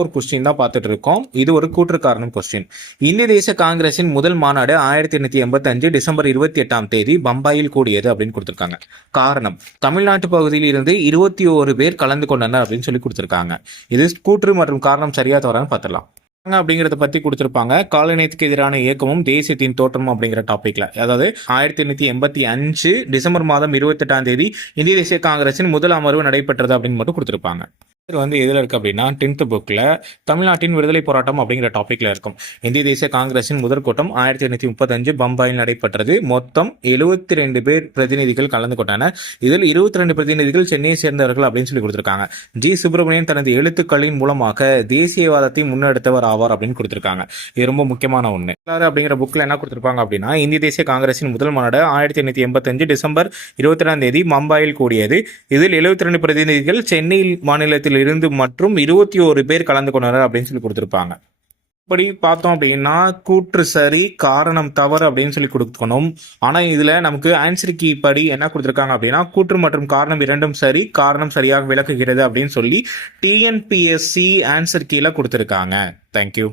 ஒரு கொஸ்டின் தான் பார்த்துட்டு இருக்கோம் இது ஒரு கூற்று காரணம் கொஸ்டின் இந்திய தேச காங்கிரசின் முதல் மாநாடு ஆயிரத்தி எண்ணூத்தி எண்பத்தி அஞ்சு டிசம்பர் இருபத்தி எட்டாம் தேதி பம்பாயில் கூடியது அப்படின்னு கொடுத்துருக்காங்க. காரணம் தமிழ்நாட்டு பகுதியில் இருந்து இருபத்தி ஓரு பேர் கலந்து கொண்டனர் அப்படின்னு சொல்லி கொடுத்துருக்காங்க. இது கூற்று மற்றும் காரணம் சரியா தவறான்னு பார்த்துடலாம். அப்படிங்கறத பத்தி கொடுத்திருப்பாங்க. காலனியத்துக்கு எதிரான இயக்கமும் தேசியத்தின் தோற்றமும் அப்படிங்கிற டாபிக்ல அதாவது ஆயிரத்தி எண்ணூத்தி எண்பத்தி அஞ்சு டிசம்பர் மாதம் இருபத்தி எட்டாம் தேதி இந்திய தேசிய காங்கிரசின் முதல் அமர்வு நடைபெற்றது அப்படின்னு மட்டும் கொடுத்திருப்பாங்க. இது வந்து எதில் இருக்கு அப்படின்னா டென்த் புக்கில் தமிழ்நாட்டின் விடுதலை போராட்டம் அப்படிங்கிற டாப்பிக்கில் இருக்கும். இந்திய தேசிய காங்கிரஸின் முதற் கூட்டம் ஆயிரத்தி எண்ணூற்றி முப்பத்தஞ்சு பம்பாயில் நடைபெற்றது. மொத்தம் எழுபத்தி ரெண்டு பேர் பிரதிநிதிகள் கலந்து கொண்டனர். இதில் இருபத்தி ரெண்டு பிரதிநிதிகள் சென்னையை சேர்ந்தவர்கள் அப்படின்னு சொல்லி கொடுத்துருக்காங்க. ஜி. சுப்பிரமணியன் தனது எழுத்துக்களின் மூலமாக தேசியவாதத்தை முன்னெடுத்தவர் ஆவார் அப்படின்னு கொடுத்துருக்காங்க. இது ரொம்ப முக்கியமான ஒன்று வரலாறு அப்படிங்கிற புக்கில் என்ன கொடுத்துருப்பாங்க அப்படின்னா இந்திய தேசிய காங்கிரசின் முதல் மாநாடு ஆயிரத்தி எண்ணூற்றி எண்பத்தஞ்சு டிசம்பர் இருபத்தி ரெண்டாம் தேதி பம்பாயில் கூடியது. இதில் எழுபத்தி ரெண்டு பிரதிநிதிகள் சென்னை மாநிலத்தில் இருந்து மற்றும் இருபத்தி ஓரு பேர் கலந்து கொண்டனர் அப்படின்னு சொல்லி கொடுத்துருப்பாங்க. இப்படி பார்த்தோம் அப்படின்னா கூற்று சரி காரணம் தவறு அப்படின்னு சொல்லி கொடுக்கணும். ஆனா இதுல நமக்கு ஆன்சர் கீ படி என்ன கொடுத்துருக்காங்க அப்படின்னா கூற்று மற்றும் காரணம் இரண்டும் சரி காரணம் சரியாக விளக்குகிறது அப்படின்னு சொல்லி டிஎன்பிஎஸ்சி ஆன்சர் கீழே கொடுத்துருக்காங்க. தேங்க்யூ